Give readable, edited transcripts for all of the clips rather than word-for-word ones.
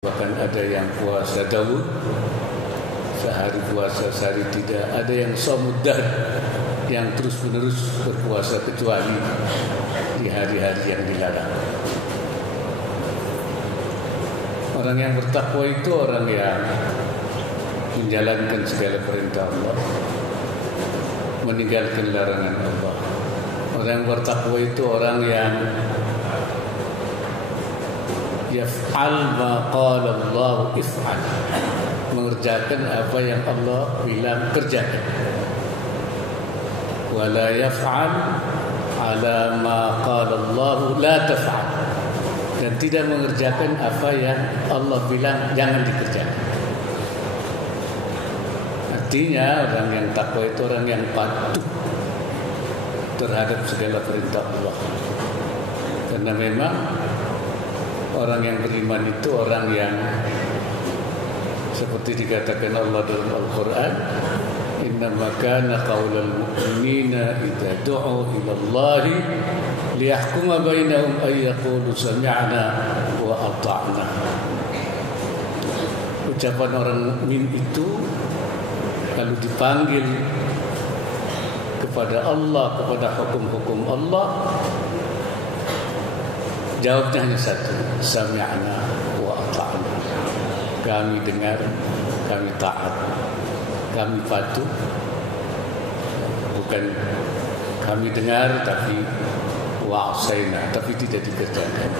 Bahkan ada yang puasa Daud, sehari puasa, sehari tidak. Ada yang shaumuddar, yang terus-menerus berpuasa kecuali di hari-hari yang dilarang. Orang yang bertakwa itu orang yang menjalankan segala perintah Allah, meninggalkan larangan Allah. Orang yang bertakwa itu orang yang yaf'al ma qala Allah if'al, mengerjakan apa yang Allah bilang kerjakan. Wala yaf'al ala ma qala Allah la taf'al, dan tidak mengerjakan apa yang Allah bilang jangan dikerjakan. Artinya orang yang takwa itu orang yang patuh terhadap segala perintah Allah. Karena memang orang yang beriman itu orang yang seperti dikatakan Allah dalam Al-Quran, innama kana qaulal mu'minina idza du'u ila Allah liyahkuma bainahum ay yaqulu sami'na wa ata'na. Ucapan orang mukmin itu kalau dipanggil kepada Allah, kepada hukum-hukum Allah, jawabnya hanya satu, sami'na wa ata'na. Kami dengar, kami taat, kami patuh. Bukan kami dengar tapi wa'asaina, tapi tidak dikerjakan.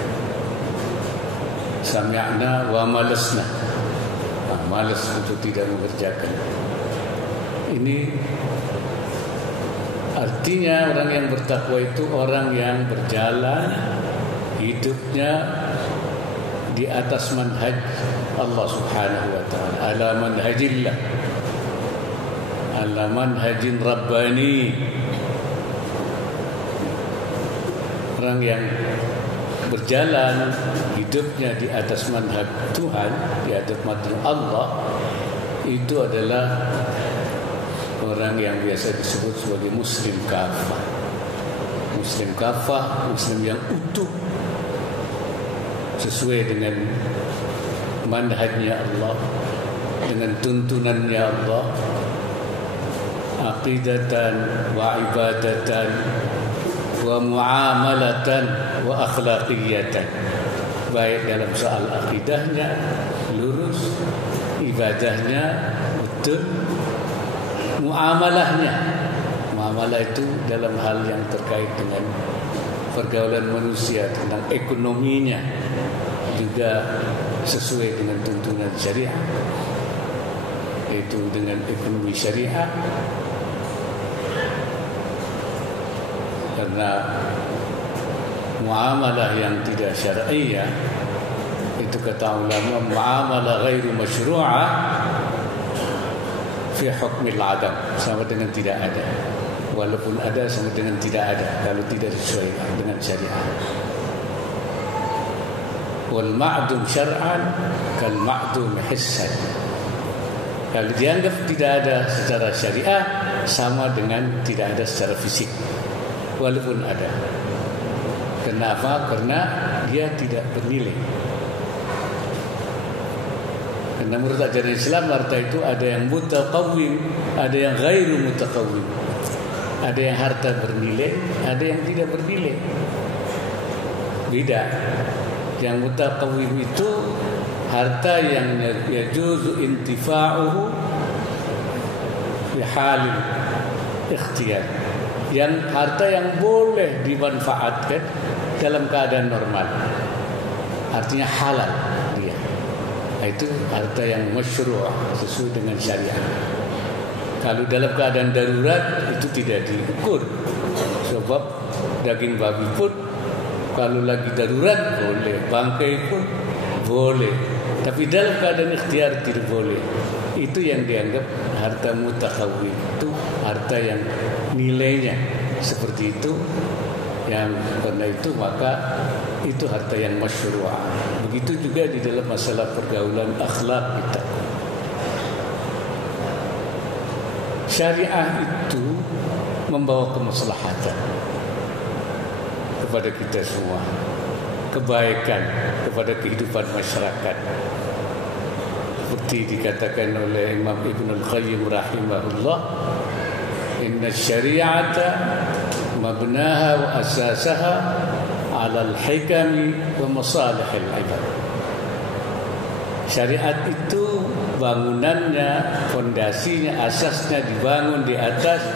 Sami'na wa malasna, malas untuk tidak mengerjakan. Ini artinya orang yang bertakwa itu orang yang berjalan hidupnya di atas manhaj Allah Subhanahu wa ta'ala, ala manhajillah, ala manhajin rabbani. Orang yang berjalan hidupnya di atas manhaj Tuhan, di atas manhaj Allah, itu adalah orang yang biasa disebut sebagai muslim kafah. Muslim kafah, muslim yang utuh sesuai dengan manhajnya Allah, dengan tuntunannya Allah, aqidatan wa ibadatan wa muamalatan wa akhlaqiyatan. Baik dalam soal aqidahnya lurus, ibadahnya betul, muamalahnya, muamalah itu dalam hal yang terkait dengan pergaulan manusia, tentang ekonominya juga sesuai dengan tuntunan syariah, yaitu dengan ekonomi syariah. Karena muamalah yang tidak syar'iyah itu kata ulama muamalah ghairu masyru'ah fi hukmil adam, sama dengan tidak ada. Walaupun ada sama dengan tidak ada kalau tidak sesuai dengan syariat. Wal ma'dum syar'an kal ma'dum hissan. Kalau dianggap tidak ada secara syariah sama dengan tidak ada secara fisik. Walaupun ada. Kenapa? Karena dia tidak bernilai. Karena menurut ajaran Islam harta itu ada yang mutaqawwim, ada yang ghairu mutaqawwim. Ada yang harta bernilai, ada yang tidak bernilai. Beda. Yang mutaqawwim itu harta yang yajuzu intifa'uhu fi halil ikhtiyar. Yang harta yang boleh dimanfaatkan dalam keadaan normal. Artinya halal dia. Itu harta yang masyru' sesuai dengan syariat. Kalau dalam keadaan darurat itu tidak diukur. Sebab daging babi pun kalau lagi darurat boleh, bangkai pun boleh. Tapi dalam keadaan ikhtiar tidak boleh. Itu yang dianggap harta mutaqawwim, itu harta yang nilainya seperti itu. Yang karena itu maka itu harta yang masyru'ah. Begitu juga di dalam masalah pergaulan akhlak kita. Syariah itu membawa kemaslahatan kepada kita semua, kebaikan kepada kehidupan masyarakat. seperti dikatakan oleh Imam Ibnul Qayyim rahimahullah, inna syari'ata mabnaha wa asasaha ala al-hikami wa masalihil ibad. Syariat itu bangunannya, fondasinya, asasnya dibangun di atas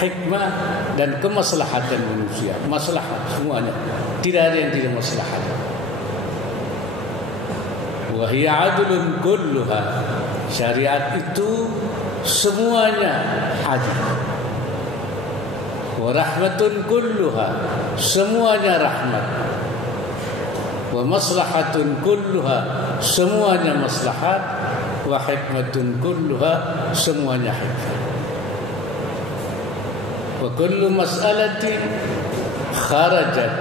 hikmah dan kemaslahatan manusia. Maslahat semuanya, tidak ada yang tidak maslahat. Wa hiya adlun kulluha. Syariat itu semuanya adil. Wa rahmatun kulluha, semuanya rahmat. Wa maslahatun kulluha, semuanya maslahat. Wa hikmatun kulluha, semuanya hikmah. Wa kullu mas'alatin kharajat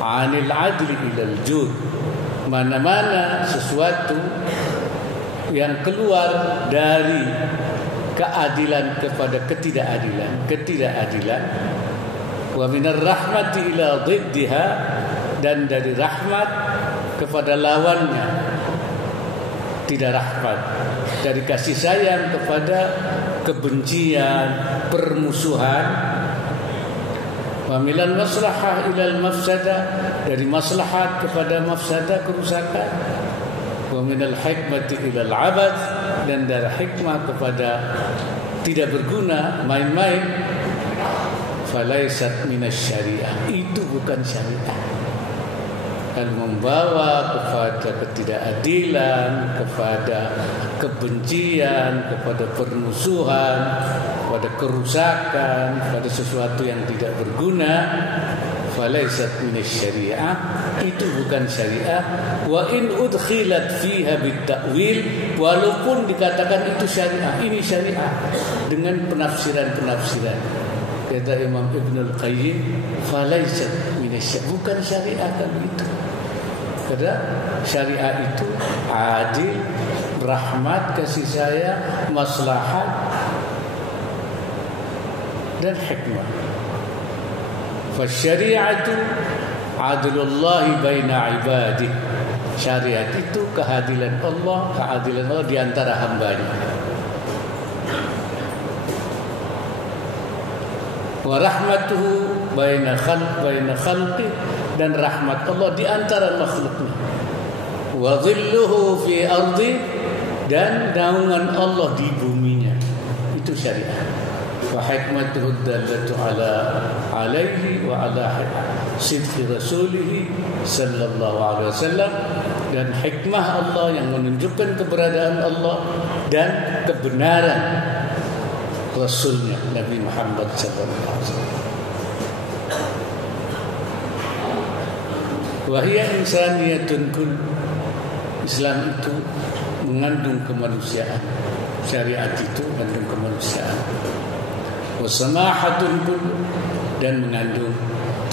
'anil 'adli ilal jud. Mana-mana sesuatu yang keluar dari keadilan kepada ketidakadilan, wa minar rahmati ila dhiddiha, dan dari rahmat kepada lawannya tidak rahmat, dari kasih sayang kepada kebencian, permusuhan. Wa minal maslahah ilal mafsadah, dari maslahat kepada mafsadah, kerusakan. Wa minal hikmati ilal abad, dan dari hikmah kepada tidak berguna, main-main. Falaisat minas syariah, itu bukan syariah. Kalau membawa kepada ketidakadilan, kepada kebencian, kepada permusuhan, kepada kerusakan, kepada sesuatu yang tidak berguna, falaisat minas syariah, itu bukan syariah. Wa in udkhilat fiha bit-ta'wil, walaupun dikatakan itu syariah, ini syariah dengan penafsiran-penafsiran. Kata Imam Ibnul Qayyim, falaisat minas syariah, bukan syariah kan itu. Karena syariah itu adil, rahmat, kasih sayang, maslahat dan hikmah. Fasyari'atu adlullahi baina ibadih. Syariat itu keadilan Allah di antara hambanya. Wa rahmatuhu baina khalqi, dan rahmat Allah di antara makhluknya. Wa dhilluhu fi ardi, dan naungan Allah di buminya. Itu syariat. Wa hikmatuhu dallatu alaihi wa ala sidqi rasulih sallallahu alaihi wasallam, dan hikmah Allah yang menunjukkan keberadaan Allah dan kebenaran Rasulnya Nabi Muhammad sallallahu alaihi wasallam. Wahia insaniyatun kull, Islam itu mengandung kemanusiaan. Syariat itu mengandung kemanusiaan. Wasamahatun kull, dan mengandung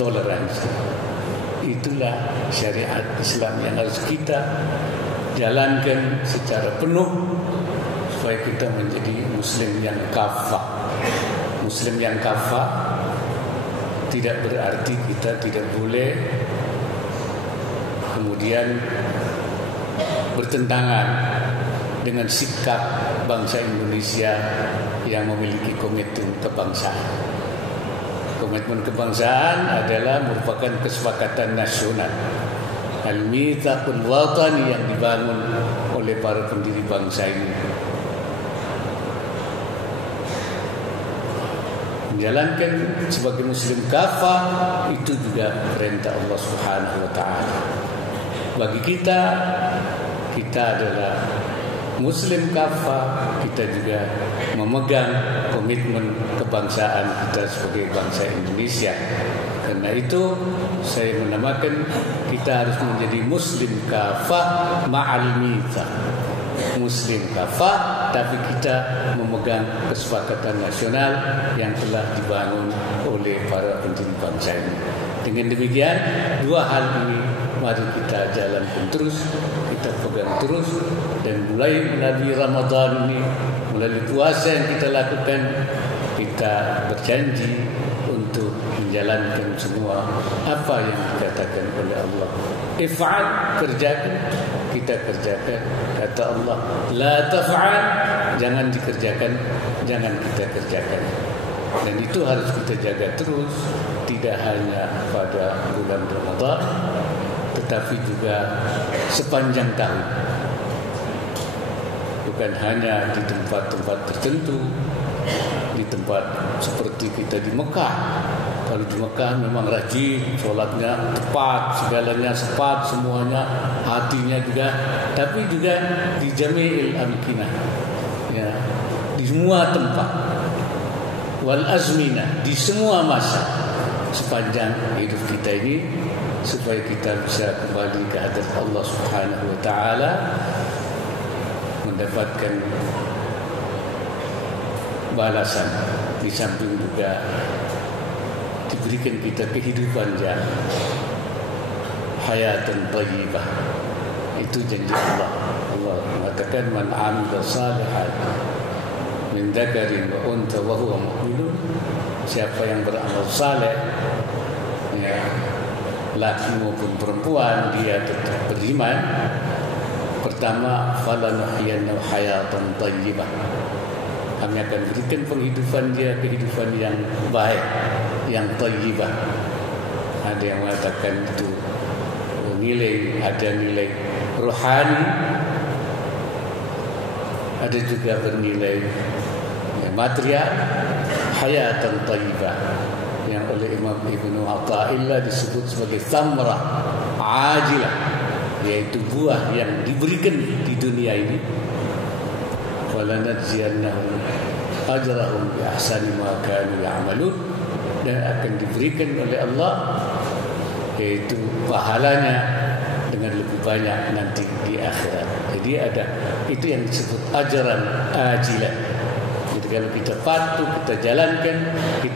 toleransi. Itulah syariat Islam yang harus kita jalankan secara penuh supaya kita menjadi muslim yang kafah. Muslim yang kafah tidak berarti kita tidak boleh kemudian bertentangan dengan sikap bangsa Indonesia yang memiliki komitmen kebangsaan. Komitmen kebangsaan adalah merupakan kesepakatan nasional, al-mitsaqul watani, yang dibangun oleh para pendiri bangsa ini. Menjalankan sebagai muslim kafah itu juga perintah Allah Subhanahu wa taala. Bagi kita adalah muslim kafah, kita juga memegang komitmen kebangsaan kita sebagai bangsa Indonesia. Karena itu saya menamakan kita harus menjadi muslim kafah ma'al mitsaq. Muslim kafah, tapi kita memegang kesepakatan nasional yang telah dibangun oleh para pendiri bangsa ini. Dengan demikian, dua hal ini mari kita jalankan terus, kita pegang terus, dan mulai melalui Ramadan ini, melalui puasa yang kita lakukan, kita berjanji untuk menjalankan semua apa yang dikatakan oleh Allah. If'al, kerjakan, kita kerjakan. Kata kata Allah, la taf'al, jangan dikerjakan, jangan kita kerjakan. Dan itu harus kita jaga terus, tidak hanya pada bulan Ramadan, tetapi juga sepanjang tahun. Bukan hanya di tempat-tempat tertentu, di tempat seperti kita di Mekah. Kalau di Mekah memang rajin, sholatnya tepat, segalanya tepat, semuanya, hatinya juga. Tapi juga di jami'il amkinah, ya, di semua tempat, wal azminah, di semua masa sepanjang hidup kita ini, supaya kita bisa kembali ke hadirat Allah Subhanahu wa taala, mendapatkan balasan, di samping juga diberikan kita kehidupan yang hayatan thayyibah. Itu janji Allah. Allah mengatakan, man 'amila shalihan min dzakarin wa untha wa huwa mu'minun, siapa yang beramal saleh, ya, laki maupun perempuan, dia tetap beriman. Pertama, falanuhyiyannahu hayatan thayyibah, kami akan berikan penghidupan dia, kehidupan yang baik, yang thayyibah. Ada yang mengatakan itu nilai, ada nilai rohani, ada juga bernilai material. Hayatan thayyibah yang oleh Imam Ibnu Athaillah disebut sebagai thamrah ajilah, yaitu buah yang diberikan di dunia ini. walanajziyannahum ajrahum bi ahsani ma kanu ya'malun, dan akan diberikan oleh Allah yaitu pahalanya dengan lebih banyak nanti di akhirat. Jadi ada itu yang disebut ajran ajilan. Jadi kalau kita patuh, kita jalankan, kita